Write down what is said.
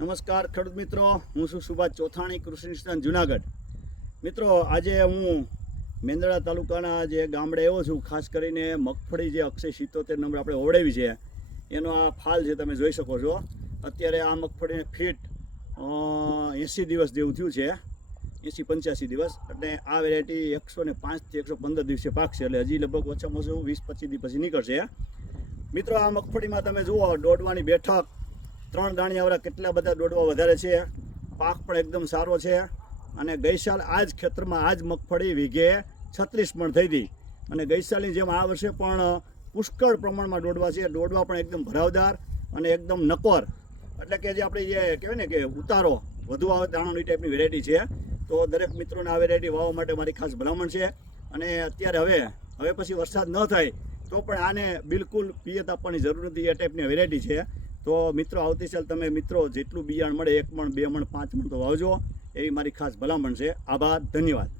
નમસ્કાર ખેડૂત મિત્રો, હું છું સુભાષ ચોથાણી, કૃષિ નિષ્ણાત, જુનાગઢ. મિત્રો, આજે હું મેંદડા તાલુકાના જે ગામડે આવ્યો છું, ખાસ કરીને મગફળી જે અક્ષય સિત્તોતેર નંબર આપણે ઓવડાવી છે, એનો આ ફાલ છે તમે જોઈ શકો છો. અત્યારે આ મગફળીને ફીટ એંસી દિવસ જેવું થયું છે, એંસી પંચ્યાસી દિવસ. એટલે આ વેરાયટી એકસો ને પાંચથી એકસો પંદર દિવસે પાકશે, એટલે હજી લગભગ ઓછામાં ઓછું વીસ પચીસ દિવસ પછી નીકળશે. મિત્રો, આ મગફળીમાં તમે જુઓ, દોડવાની બેઠક ત્રણ દાણિયાવાળા કેટલા બધા દોડવા વધારે છે? પાક પણ એકદમ સારો છે. અને ગઈસાલ આ જ ખેતરમાં આ જ મગફળી વીઘે છત્રીસ મણ થઈ હતી. અને ગઈસાલની જેમ આ વર્ષે પણ પુષ્કળ પ્રમાણમાં દોડવા છે. દોડવા પણ એકદમ ભરાવદાર અને એકદમ નકોર. એટલે કે જે આપણે જે કહેવાય ને કે ઉતારો, વધુ આવે દાણાની ટાઈપની વેરાયટી છે. તો દરેક મિત્રોને આ વેરાયટી વાવવા માટે મારી ખાસ ભલામણ છે. અને અત્યારે હવે હવે પછી વરસાદ ન થાય, તો પણ આને બિલકુલ પિયત આપવાની જરૂર નથી. એ ટાઈપની વેરાયટી છે. તો મિત્રો, આવતી સાલ તમે મિત્રો, જેટલું બિયાણ મળે, એક મણ, બે મણ, પાંચ મણ તો વાવજો. એવી મારી ખાસ ભલામણ છે. આભાર, ધન્યવાદ.